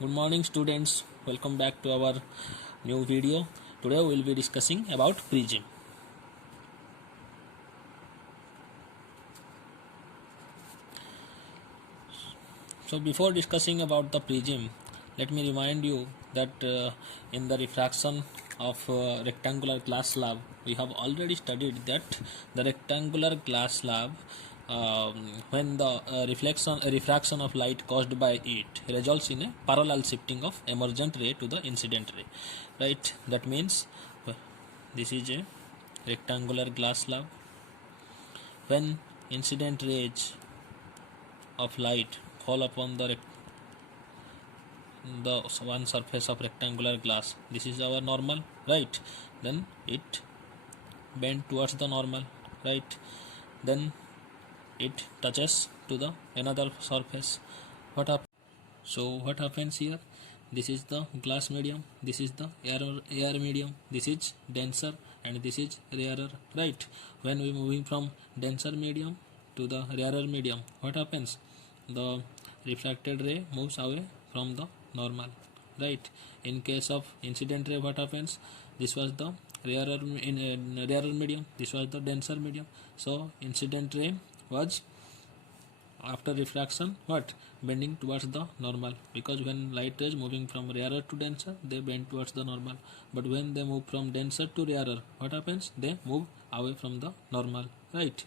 Good morning students, welcome back to our new video. Today we will be discussing about prism. So before discussing about the prism, let me remind you that in the refraction of rectangular glass slab, we have already studied that the rectangular glass slab, when the refraction of light caused by it results in a parallel shifting of emergent ray to the incident ray, right? That means this is a rectangular glass slab. When incident rays of light fall upon the one surface of rectangular glass, this is our normal, right? Then it bend towards the normal, right? Then it touches to the another surface. What happens here? This is the glass medium, this is the air medium, this is denser and this is rarer, right? When we moving from denser medium to the rarer medium, what happens? The refracted ray moves away from the normal, right? In case of incident ray, what happens? This was the rarer medium, this was the denser medium. So incident ray was after refraction bending towards the normal, because when light rays moving from rarer to denser, they bend towards the normal. But when they move from denser to rarer, what happens? They move away from the normal, right?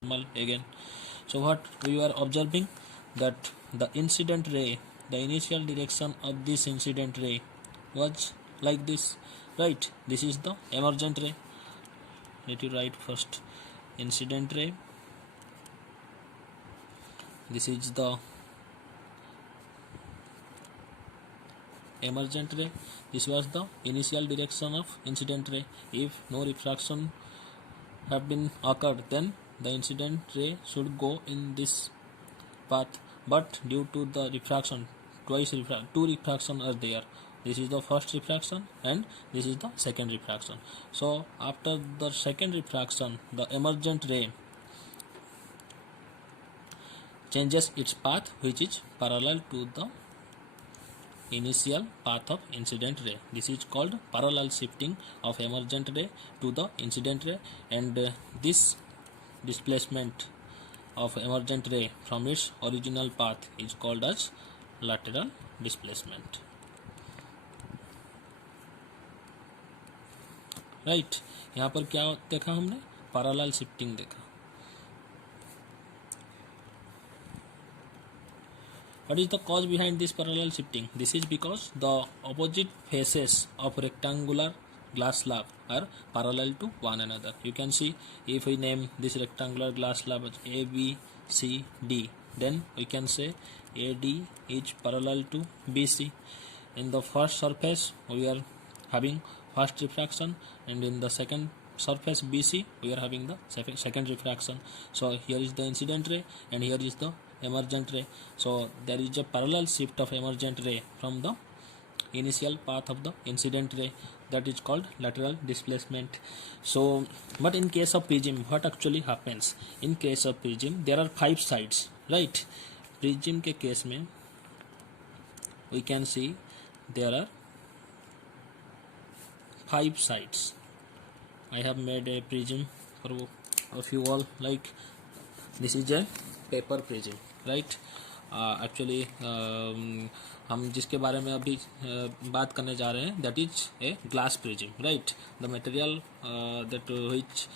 Normal again. So what we are observing, that the incident ray, the initial direction of this incident ray was like this, right? This is the emergent ray. Let you write first incident ray. This is the emergent ray. This was the initial direction of incident ray. If no refraction have been occurred, then the incident ray should go in this path. But due to the refraction, two refraction are there. This is the first refraction and this is the second refraction. So after the second refraction, the emergent ray changes its path, which is parallel to the initial path of incident ray. This is called parallel shifting of emergent ray to the incident ray, and this displacement of emergent ray from its original path is called as lateral displacement, right? यहाँ पर क्या देखा हमने? parallel shifting देखा. What is the cause behind this parallel shifting? This is because the opposite faces of rectangular glass slab are parallel to one another. You can see, if we name this rectangular glass slab as A, B, C, D, then we can say AD is parallel to BC. In the first surface, we are having first refraction, and in the second surface BC, we are having the second refraction. So here is the incident ray and here is the emergent ray. So there is a parallel shift of emergent ray from the initial path of the incident ray. That is called lateral displacement. So but in case of prism, what actually happens? In case of prism, there are 5 sides, right? Prism के case में we can see there are 5 sides. I have made a prism for of you all, like this is a paper prism, right? Actually हम जिसके बारे में अभी बात करने जा रहे हैं, that is a glass prism, right? The material that which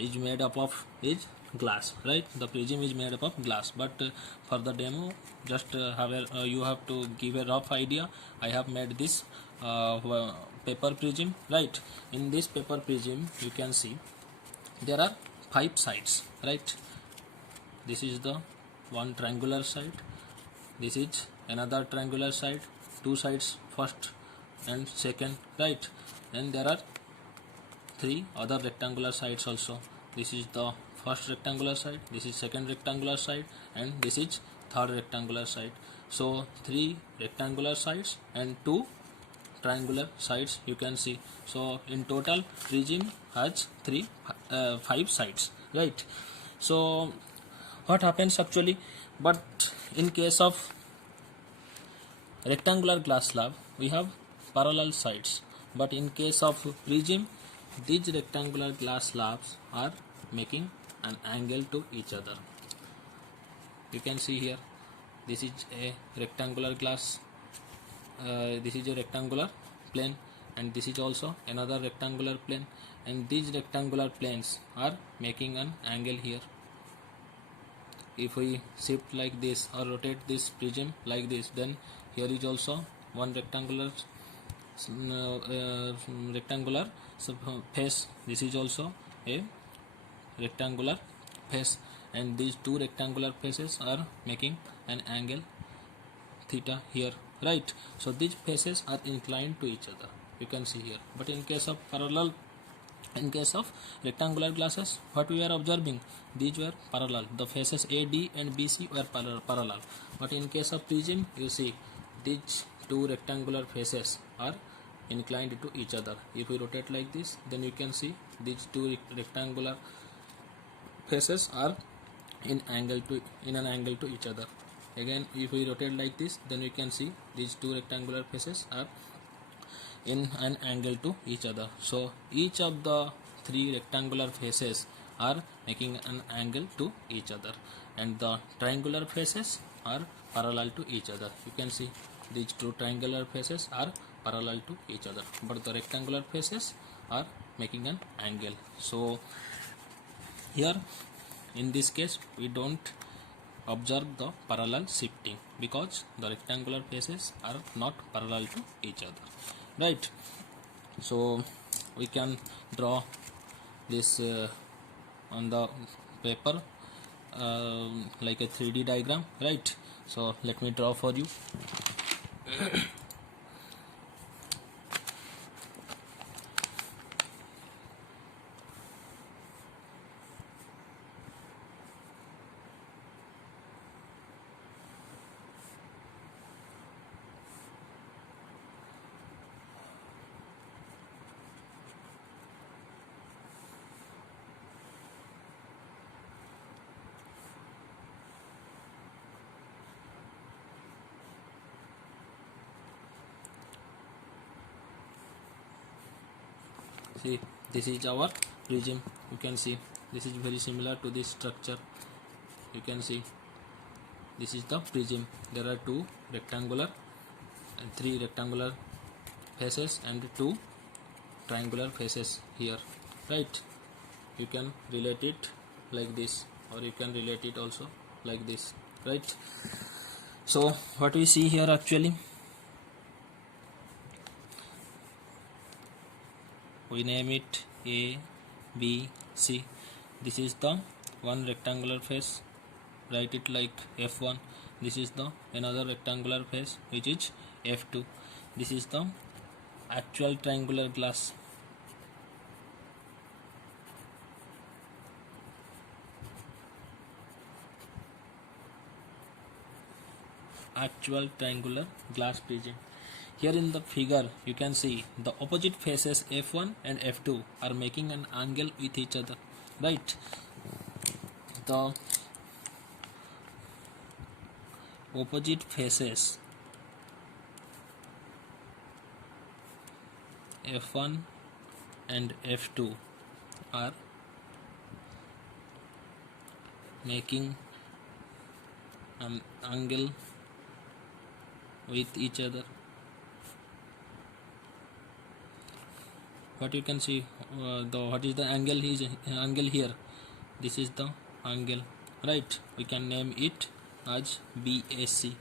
is made up of is glass, right? The prism is made up of glass, but for the demo, just you have to give a rough idea. I have made this paper prism, right? In this paper prism, you can see there are 5 sides, right? This is the one triangular side, this is another triangular side, 2 sides, first and second, right? And there are 3 other rectangular sides also. This is the first rectangular side, this is second rectangular side, and this is third rectangular side. So 3 rectangular sides and 2 triangular sides, you can see. So in total, prism has 5 sides, right? So what happens actually? But in case of rectangular glass slab we have parallel sides, but in case of prism these rectangular glass slabs are making an angle to each other. You can see here, this is a rectangular glass, this is a rectangular plane, and this is also another rectangular plane, and these rectangular planes are making an angle here. If we shift like this or rotate this prism like this, then here is also one rectangular face. This is also a rectangular face, and these two rectangular faces are making an angle theta here, right? So these faces are inclined to each other, you can see here. But in case of rectangular glasses, what we are observing, these were parallel, the faces AD and BC were parallel. But in case of prism, you see these two rectangular faces are inclined to each other. If we rotate like this, then you can see these two rectangular faces are in an angle to each other. Again, if we rotate like this, then we can see these two rectangular faces are in an angle to each other. So each of the three rectangular faces are making an angle to each other, and the triangular faces are parallel to each other. You can see these two triangular faces are parallel to each other, but the rectangular faces are making an angle. So here in this case we don't observe the parallel shifting because the rectangular faces are not parallel to each other, right? So we can draw this on the paper like a 3D diagram, right? So let me draw for you. See, this is our prism. You can see this is very similar to this structure. You can see this is the prism. There are two rectangular and three rectangular faces and two triangular faces here, right? You can relate it like this, or you can relate it also like this, right? So what we see here, actually we name it A, B, C. This is the one rectangular face, write it like F1. This is the another rectangular face, which is F2. This is the actual triangular glass. Actual triangular glass prism. Here in the figure you can see the opposite faces F1 and F2 are making an angle with each other, right? The opposite faces F1 and F2 are making an angle with each other. What you can see, what is the angle here? This is the angle, right? We can name it as BAC.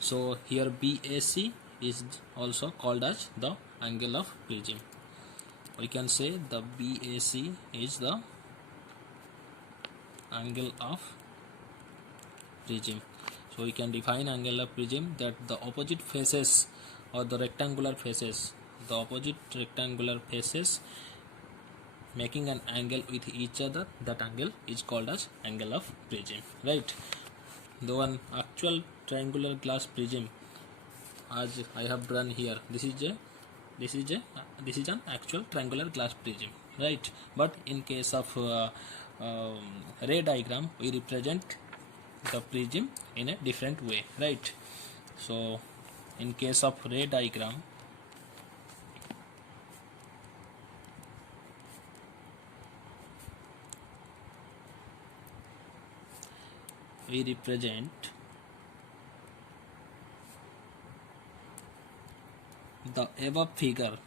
So here BAC is also called as the angle of prism. We can say the BAC is the angle of prism. So we can define angle of prism that the opposite faces or the rectangular faces, the opposite rectangular faces making an angle with each other, that angle is called as angle of prism, right? The one actual triangular glass prism, as I have drawn here, this is an actual triangular glass prism, right? But in case of ray diagram, we represent the prism in a different way, right? So in case of ray diagram, we represent the above figure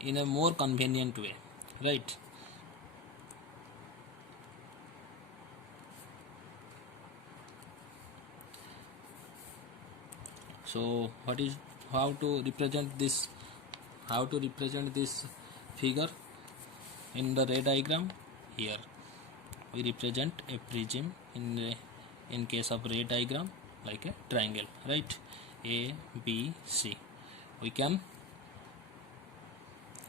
in a more convenient way, right? So how to represent this figure in the ray diagram? Here we represent a prism in case of ray diagram like a triangle, right? A, B, C. We can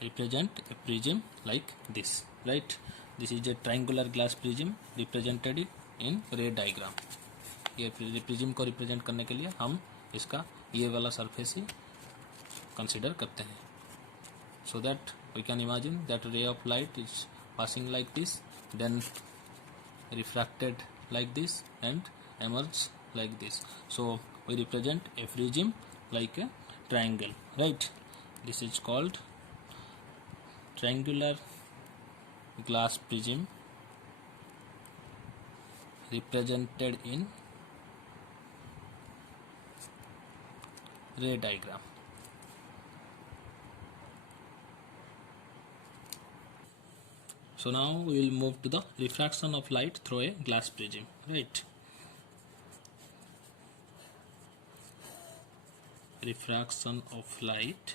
represent a prism like this, right? This is a triangular glass prism represented in ray diagram. ये prism को represent करने के लिए हम इसका ये वाला surface ही consider करते हैं. So that we can imagine that ray of light is passing like this, then refracted like this and emerge like this. So we represent a prism like a triangle, right? This is called triangular glass prism represented in ray diagram. So now we will move to the refraction of light through a glass prism, right? Refraction of light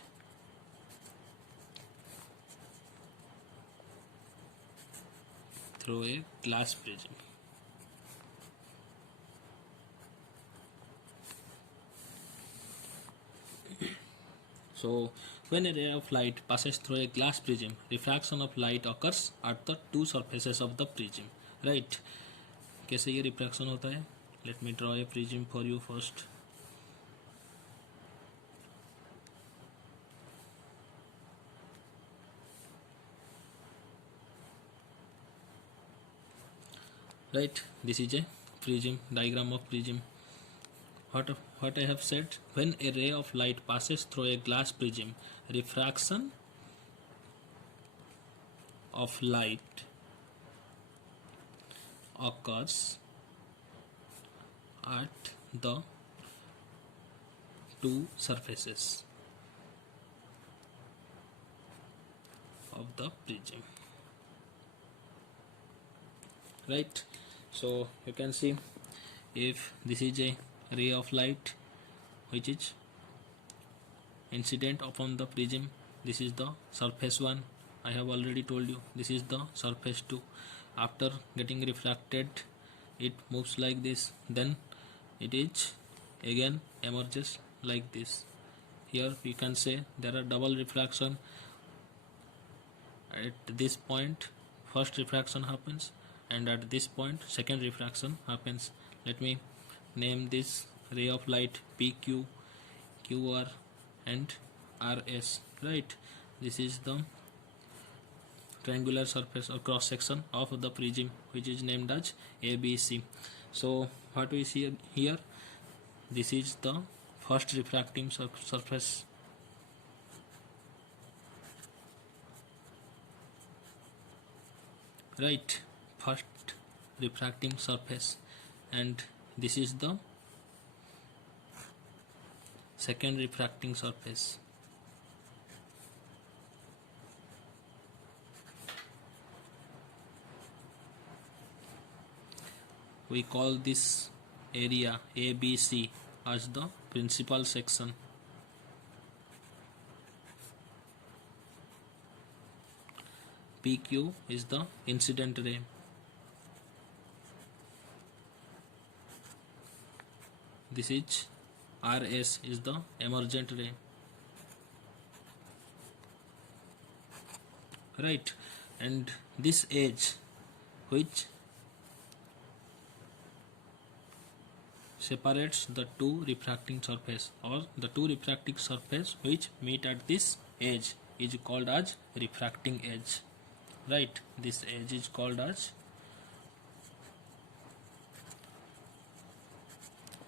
through a glass prism. So when a ray of light passes through a glass prism, refraction of light occurs at the two surfaces of the prism, right? कैसे ये refraction होता है? Let me draw a prism for you first. Right, this is a prism, diagram of prism. What I have said, when a ray of light passes through a glass prism, refraction of light occurs at the two surfaces of the prism, right? So you can see, if this is a ray of light which is incident upon the prism, this is the surface 1. I have already told you this is the surface 2. After getting refracted, it moves like this, then it is again emerges like this. Here we can say there are double refraction. At this point first refraction happens, and at this point second refraction happens. Let me name this ray of light PQ, QR and RS, right? This is the triangular surface or cross section of the prism which is named as ABC. So what we see here, this is the first refracting surface, right? First refracting surface, and this is the second refracting surface. We call this area ABC as the principal section. PQ is the incident ray. This is RS is the emergent ray, right? And this edge which separates the two refracting surface, or the two refracting surface which meet at this edge, is called as refracting edge, right? This edge is called as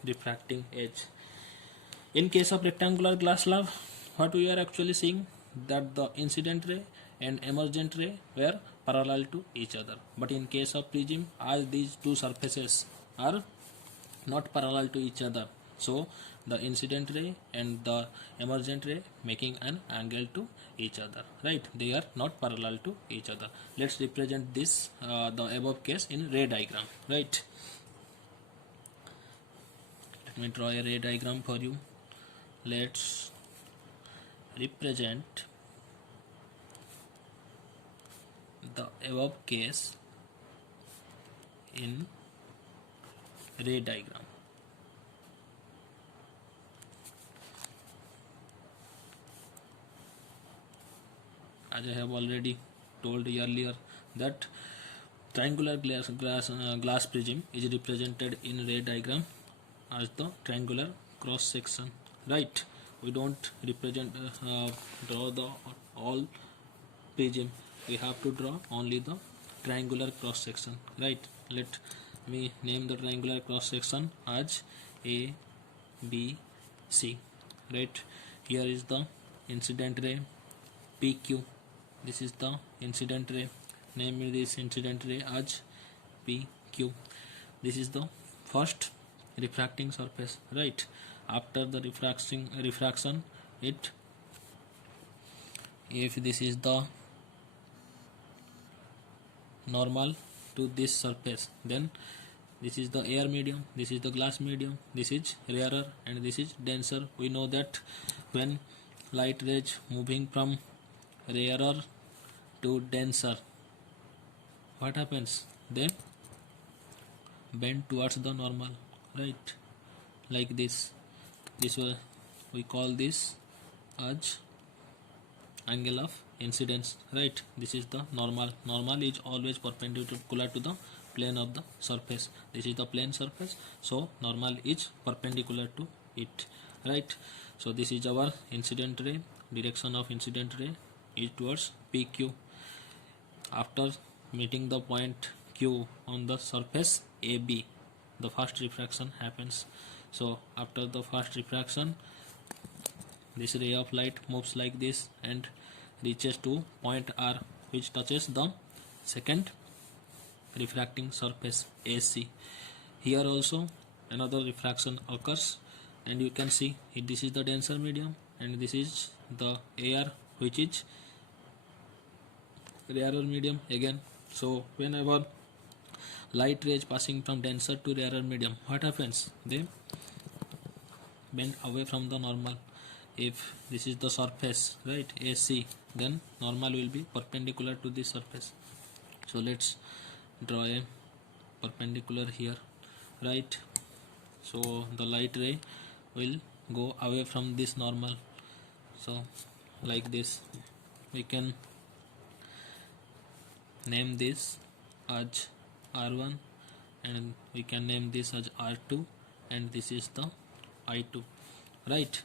refracting edge. In case of rectangular glass slab, what we are actually seeing, that the incident ray and emergent ray were parallel to each other. But in case of prism, as these two surfaces are not parallel to each other, so the incident ray and the emergent ray making an angle to each other, right? They are not parallel to each other. Let's represent this the above case in ray diagram, right? Let me draw a ray diagram for you. Let's represent the above case in ray diagram. As I have already told earlier, that triangular glass prism is represented in ray diagram as the triangular cross section, right? We don't represent draw the all prism, we have to draw only the triangular cross section, right? Let me name the triangular cross section as A, B, C, right? Here is the incident ray PQ. This is the incident ray. Name this incident ray as PQ. This is the first refracting surface, right? After the refraction, it, if this is the normal to this surface, then this is the air medium, this is the glass medium, this is rarer and this is denser. We know that when light rays moving from rarer to denser, what happens? They bend towards the normal, right? Like this. This will, we call this as angle of incidence, right? This is the normal. Normal is always perpendicular to the plane of the surface. This is the plane surface, so normal is perpendicular to it, right? So this is our incident ray. Direction of incident ray is towards PQ. After meeting the point Q on the surface AB, the first refraction happens. So after the first refraction, this ray of light moves like this and reaches to point R, which touches the second refracting surface AC. Here also another refraction occurs, and you can see this is the denser medium and this is the air, which is rarer medium again. So whenever light rays passing from denser to rarer medium, what happens? They bend away from the normal. If this is the surface, right, AC, then normal will be perpendicular to this surface. So let's draw a perpendicular here, right? So the light ray will go away from this normal. So like this, we can name this as R1 and we can name this as R2, and this is the I2, right?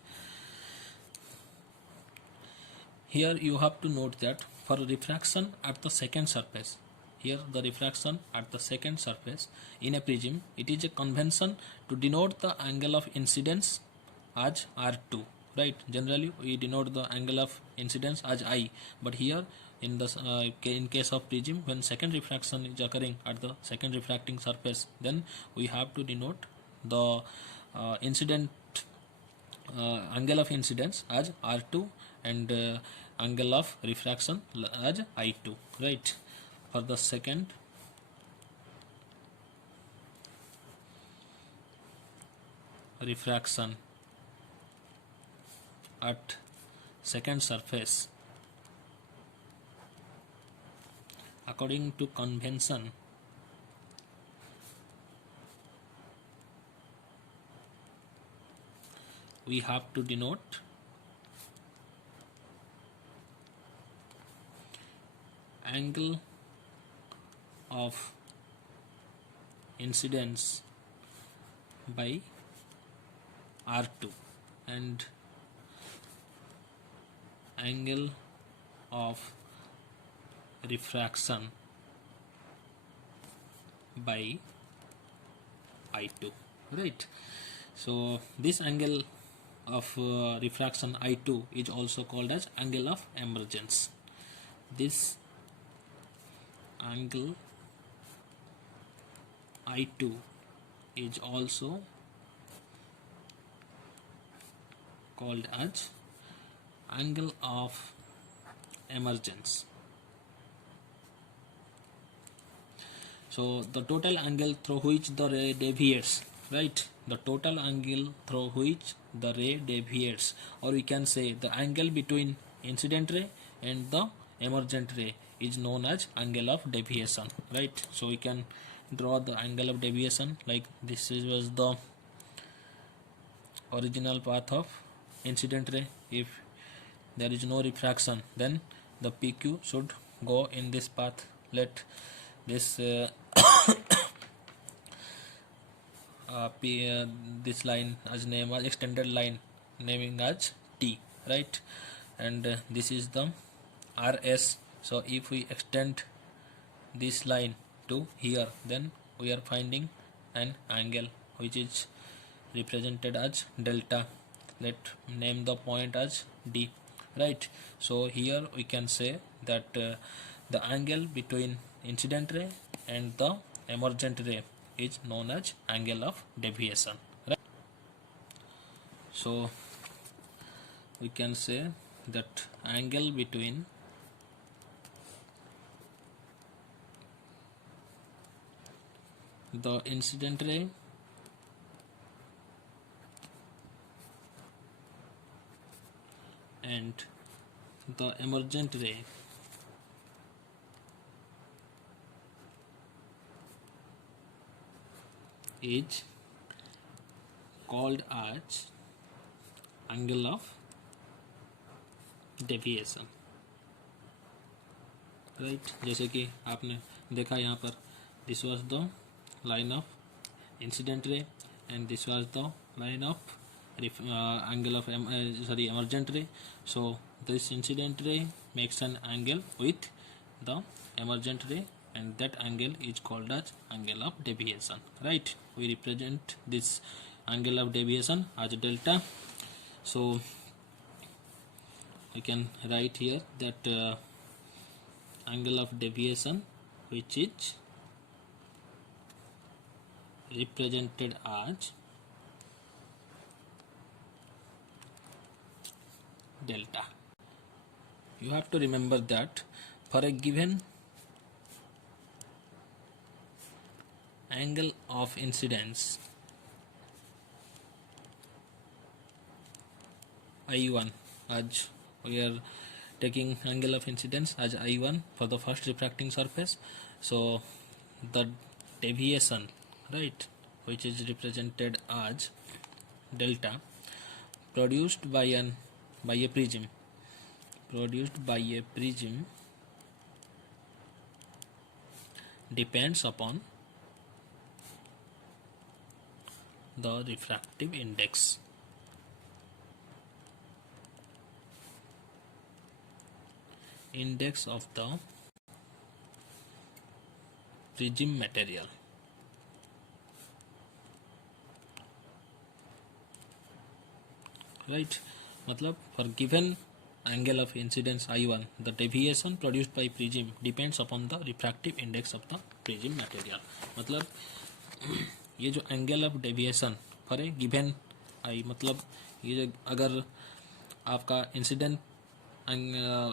Here you have to note that for refraction at the second surface, here the refraction at the second surface in a prism, it is a convention to denote the angle of incidence as R2, right? Generally we denote the angle of incidence as I, but here in the in case of prism, when second refraction is occurring at the second refracting surface, then we have to denote the incident angle of incidence as R2 and angle of refraction as I2, right? For the second refraction at second surface, according to convention, we have to denote angle of incidence by R2 and angle of refraction by I2, right? So this angle of refraction I2 is also called as angle of emergence. This angle I2 is also called as angle of emergence. So the total angle through which the ray deviates, right? The total angle through which the ray deviates, or we can say the angle between incident ray and the emergent ray is known as angle of deviation, right? So we can draw the angle of deviation like this was the original path of incident ray. If there is no refraction, then the PQ should go in this path. Let this this line as name as extended line, naming as T, right? And this is the RS. So if we extend this line to here, then we are finding an angle which is represented as delta. Let name the point as D, right? So here we can say that the angle between incident ray and the emergent ray is known as angle of deviation, right? So we can say that angle between the incident ray and the emergent ray is called as angle of deviation, right? जैसे कि आपने देखा यहाँ पर this was the line of incident ray and this was the line of angle of emergent ray. So this incident ray makes an angle with the emergent ray, and that angle is called as angle of deviation, right? We represent this angle of deviation as delta. So I can write here that angle of deviation which is represented as delta. You have to remember that for a given angle of incidence I1, as we are taking angle of incidence as I1 for the first refracting surface, so the deviation, right, which is represented as delta, produced by a prism depends upon the refractive index. Index of the prism material, right? मतलब for given angle of incidence I1, the deviation produced by prism depends upon the refractive index of the prism material. मतलब ये जो angle of deviation for a given I, मतलब ये अगर आपका incident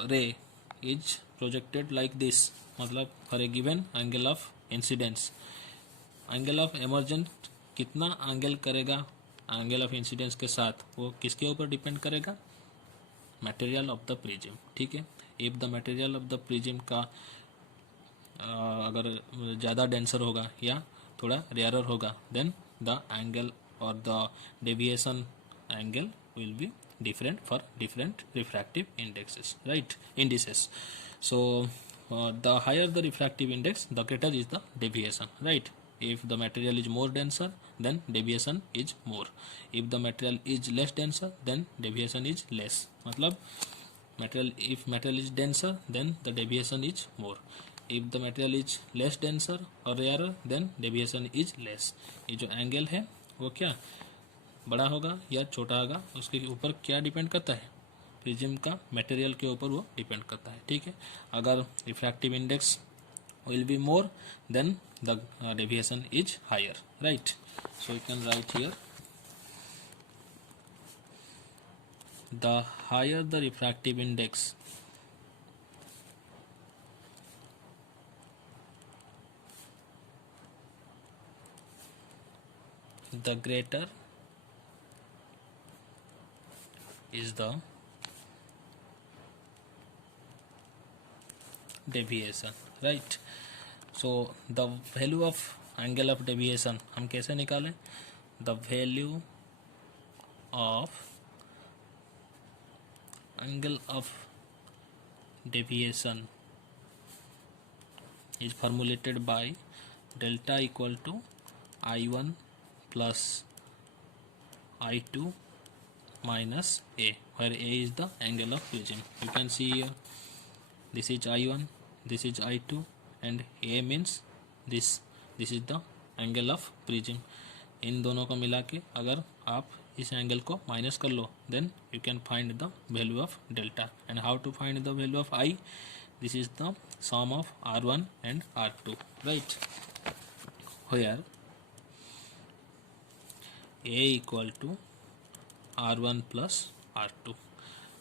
ray is projected like this, मतलब for a given angle of incidence, angle of emergent कितना angle करेगा एंगल ऑफ इंसिडेंस के साथ, वो किसके ऊपर डिपेंड करेगा? मटेरियल ऑफ द प्रिज्म, ठीक है? If the material of the prism का अगर ज़्यादा डेंसर होगा या थोड़ा रेयरर होगा, देन द एंगल और the deviation angle will be different for different refractive indexes, right? Indices. So the higher the refractive index, the greater is the deviation, right? If the material is more denser, then deviation is more. If the material is less denser, then deviation is less. मतलब if material is denser, then the deviation is more. If the material is less denser or rarer, then deviation is less. ये जो angle है वो क्या बड़ा होगा या छोटा होगा उसके ऊपर क्या डिपेंड करता है, प्रिज्म का मटेरियल के ऊपर वो डिपेंड करता है, ठीक है। अगर refractive index will be more, then the deviation is higher, right? So you can write here, the higher the refractive index, the greater is the deviation, right? So the value of angle of deviation हम कैसे निकालें, the value of angle of deviation is formulated by delta equal to I1 plus I2 minus A, where A is the angle of prism. You can see here, this is I1, this is I2, and A means this is the angle of prism. इन दोनों को मिला के अगर आप इस angle को minus कर लो, then you can find the value of delta. And how to find the value of I? This is the sum of R1 and R2, right? Where A equal to R1 plus R2.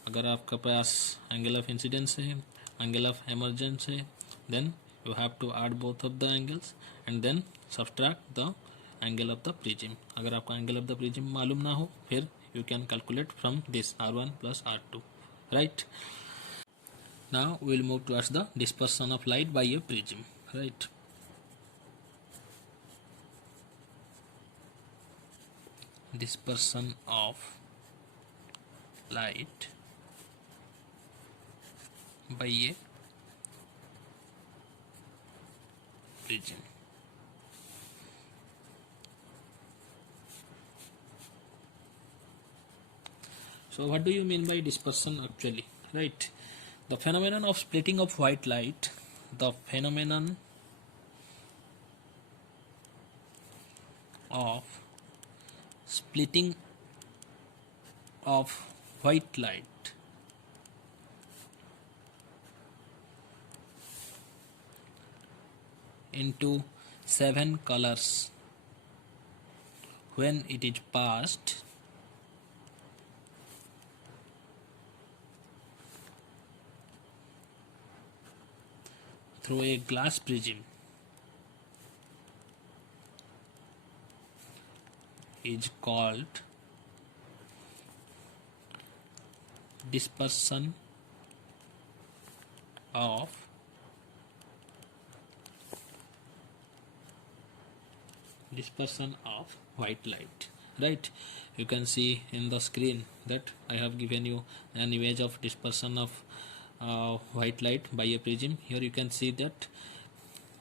अगर आपका पास angle of incidence है, angle of emergence है, then you have to add both of the angles and then subtract the angle of the prism. अगर आपका angle of the prism मालूम ना हो, फिर you can calculate from this R1 plus R2, right? Now we will move towards the dispersion of light by a prism, right? Dispersion of light by a prism. So what do you mean by dispersion actually, right? The phenomenon of splitting of white light, the phenomenon of splitting of white light into 7 colors when it is passed through a glass prism is called dispersion of white light, right? You can see in the screen that I have given you an image of dispersion of white light by a prism. Here you can see that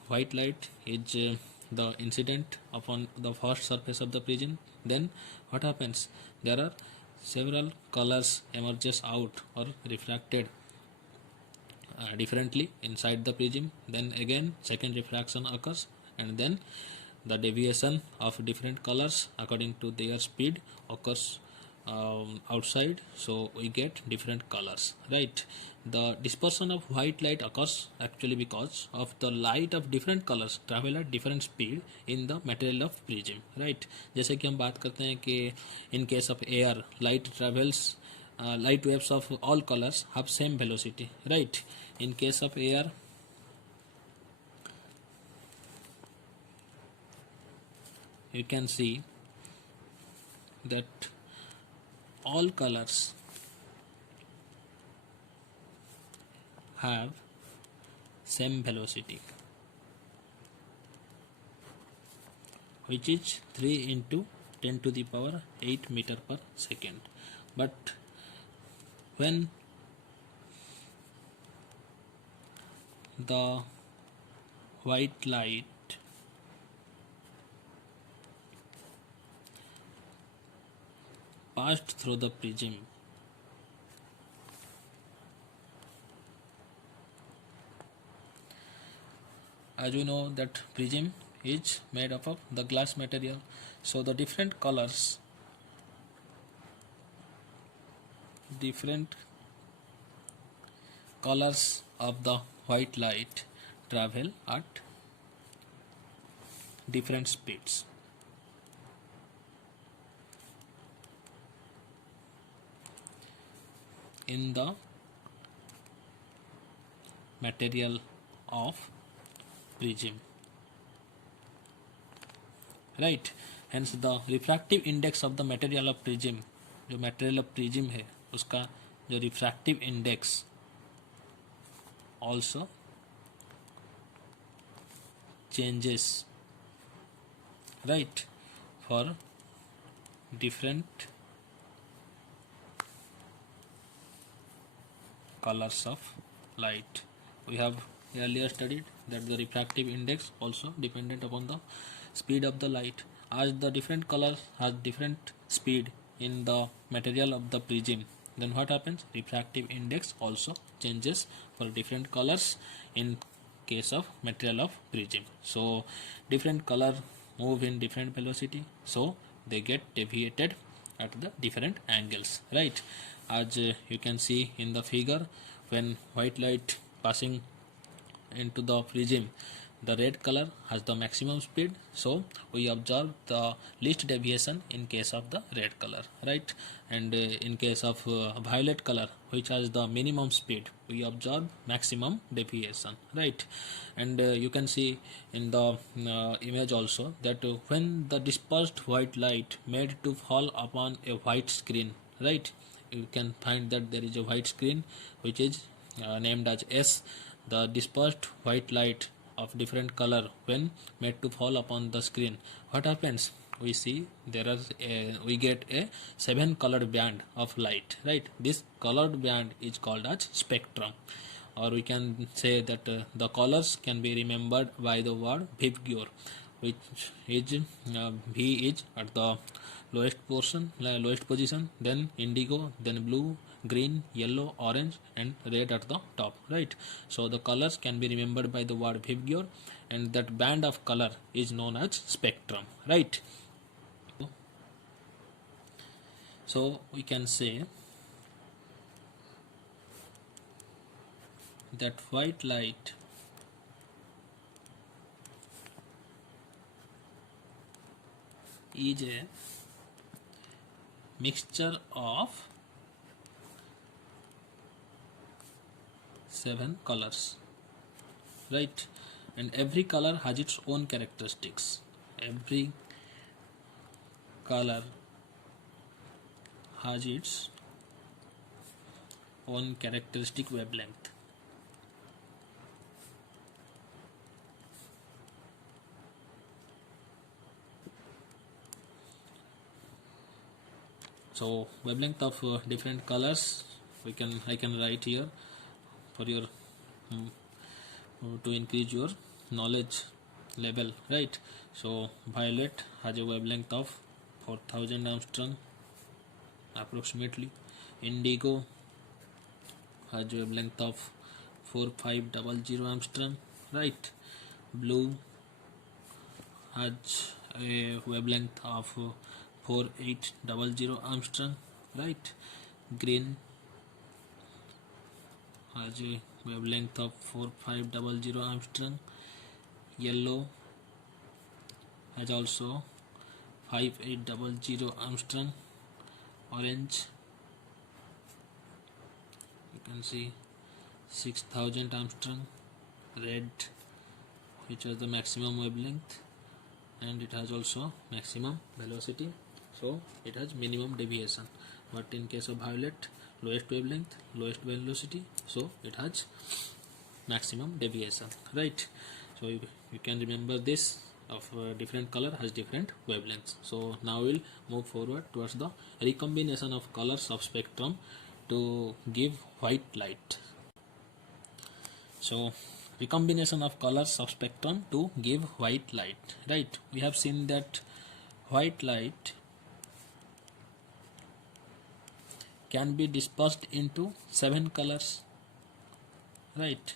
white light is the incident upon the first surface of the prism. Then what happens, there are several colors emerges out or refracted differently inside the prism. Then again second refraction occurs, and then the deviation of different colors according to their speed occurs outside, so we get different colors, right? The dispersion of white light occurs actually because of the light of different colors travel at different speed in the material of prism, right? जैसे कि हम बात करते हैं कि in case of air light travels, light waves of all colors have same velocity, right? In case of air, you can see that all colors have same velocity, which is 3 into 10 to the power 8 meter per second. But when the white light passed through the prism, as you know that prism is made up of the glass material, so the different colors different colors of the white light travel at different speeds. In the material of prism, right? Hence the refractive index of the material of prism, जो material of prism है उसका जो refractive index also changes, right, for different colors of light. We have earlier studied that the refractive index also dependent upon the speed of the light. As the different colors has different speed in the material of the prism, then what happens? Refractive index also changes for different colors in case of material of prism. So different color move in different velocity, so they get deviated at the different angles, right? As you can see in the figure, when white light passing into the prism, the red color has the maximum speed, so we observe the least deviation in case of the red color, right? And in case of violet color, which has the minimum speed, we observe maximum deviation, right? And you can see in the image also that when the dispersed white light made to fall upon a white screen, right, you can find that there is a white screen which is named as S. The dispersed white light of different color when made to fall upon the screen, what happens? We see we get a 7 colored band of light, right? This colored band is called as spectrum, or we can say that the colors can be remembered by the word Vibgyor, which is V is at the lowest position, then indigo, then blue, green, yellow, orange, and red at the top, right? So the colors can be remembered by the word Vibgyor, and that band of color is known as spectrum, right? So we can say that white light is a mixture of 7 colors, right? And every color has its own characteristics. Every color has its own characteristic wavelength. So wavelength of different colors I can write here for your to increase your knowledge level, right? So violet has a wavelength of 4000 Armstrong approximately. Indigo has a wavelength of 4500 Armstrong, right? Blue has a wavelength of 4800 Armstrong, right? Green has a wavelength of 4500 Armstrong. Yellow has also 5800 Armstrong. Orange, you can see 6000 Armstrong. Red, which has the maximum wavelength, and it has also maximum velocity, so it has minimum deviation. But in case of violet, lowest wavelength, lowest velocity, so it has maximum deviation, right? So you can remember this of different color has different wavelengths. So now we'll move forward towards the recombination of colors of spectrum to give white light. So recombination of colors of spectrum to give white light, right? We have seen that white light can be dispersed into 7 colors, right?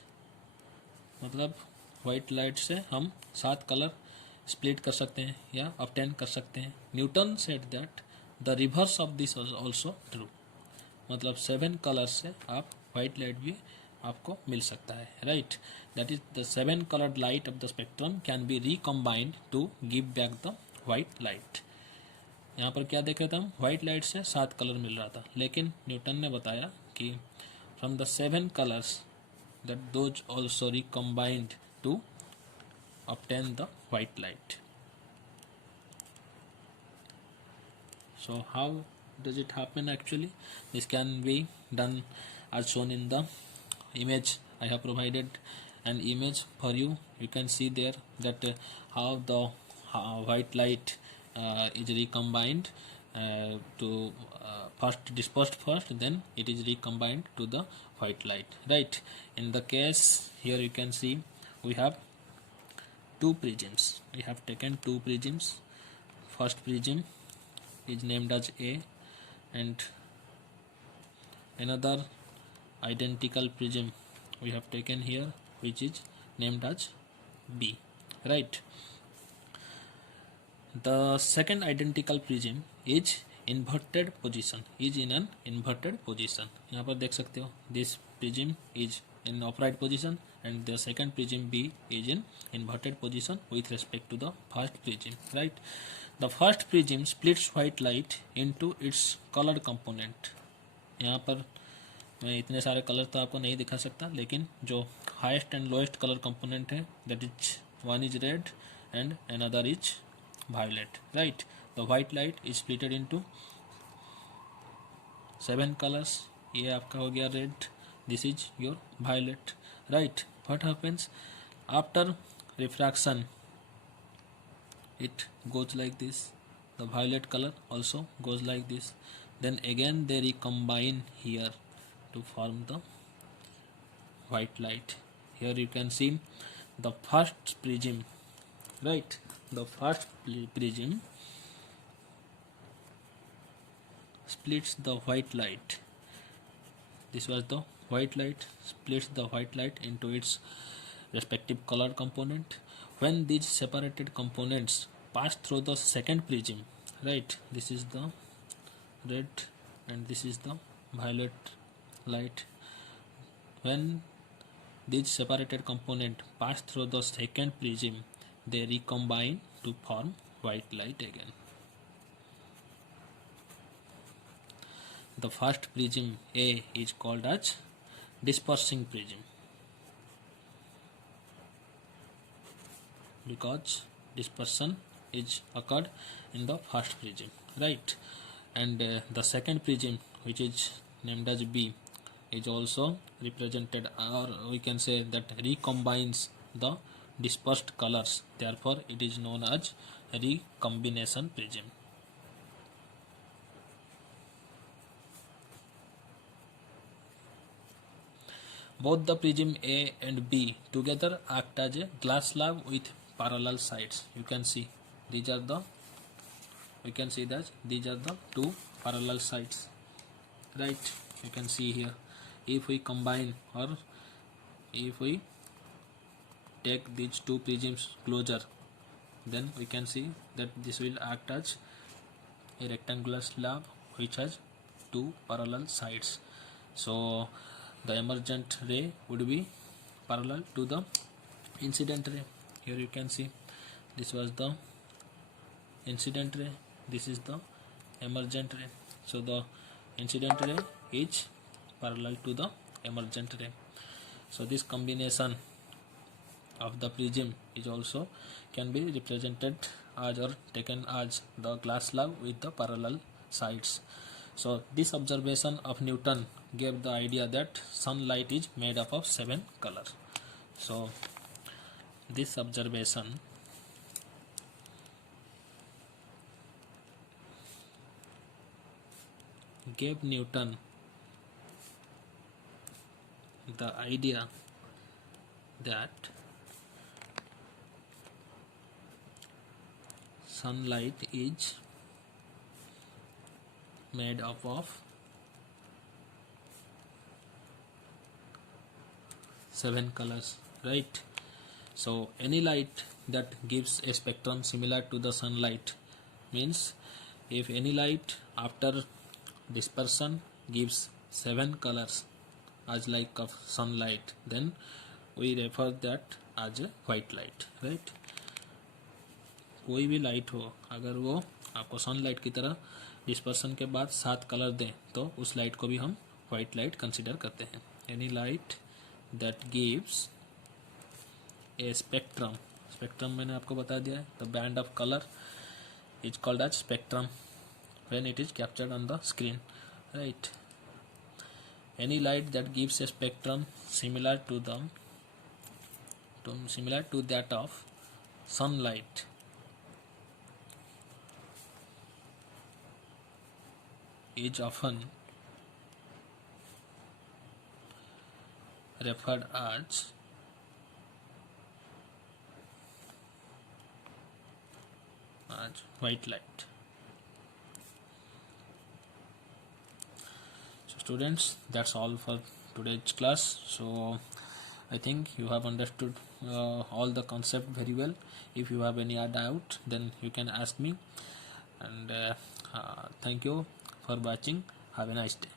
मतलब white light से हम 7 colour split कर सकते हैं या obtain कर सकते हैं. Newton said that the reverse of this was also true. मतलब 7 कलर से आप वाइट लाइट भी आपको मिल सकता है, right. That is the 7 coloured light of the spectrum can be recombined to give back the white light. यहाँ पर क्या देख रहे थे हम, वाइट लाइट से 7 कलर मिल रहा था, लेकिन न्यूटन ने बताया कि from the 7 colours that those also recombined to obtain the white light. So how does it happen actually? This can be done as shown in the image. I have provided an image for you. You can see there that how the white light is recombined to first dispersed first, then it is recombined to the white light, right. In the case here you can see we have two prisms. We have taken two prisms. First prism is named as A, and another identical prism we have taken here, which is named as B, right. The second identical prism is inverted position, is in an inverted position. यहाँ पर देख सकते हो, this prism is in upright position and the second prism B is in inverted position with respect to the first prism, right. The first prism splits white light into its color component. यहाँ पर मैं इतने सारे colour तो आपको नहीं दिखा सकता, लेकिन जो highest and lowest colour component है that is one is red and another is violet, right. The white light is splitted into 7 colors. ये आपका हो गया red, this is your violet, right. What happens after refraction? It goes like this. The violet color also goes like this. Then again they recombine here to form the white light. Here you can see the first prism, right. The first prism splits the white light. This was the white light, splits the white light into its respective color component. When these separated components pass through the second prism, right, this is the red and this is the violet light. When these separated components pass through the second prism, they recombine to form white light again. The first prism A is called as dispersing prism because dispersion is occurred in the first prism, right. And the second prism, which is named as B, is also represented, or we can say that recombines the dispersed colors, therefore it is known as recombination prism. Both the prism A and B together act as a glass slab with parallel sides. You can see these are the, we can see that these are the two parallel sides, right. You can see here, if we combine or if we take these two prisms closer, then we can see that this will act as a rectangular slab which has two parallel sides. So the emergent ray would be parallel to the incident ray. Here you can see this was the incident ray, this is the emergent ray. So the incident ray is parallel to the emergent ray. So this combination of the prism is also can be represented as or taken as the glass slab with the parallel sides. So this observation of Newton gave the idea that sunlight is made up of 7 colors. So this observation gave Newton the idea that sunlight is made up of 7 colors, right. So any light that gives a spectrum similar to the sunlight means if any light after dispersion gives 7 colors as like of sunlight, then we refer that as a white light, right? कोई भी light हो, अगर वो आपको sunlight की तरह dispersion के बाद 7 कलर दें तो उस लाइट को भी हम वाइट लाइट कंसिडर करते हैं. Any light that gives a spectrum, spectrum मैंने आपको बता दिया है, the band of colour is called as spectrum when it is captured on the screen, right? Any light that gives a spectrum similar to that of sunlight is often referred as white light. So students, that's all for today's class. So I think you have understood all the concept very well. If you have any doubt, then you can ask me, and thank you for watching. Have a nice day.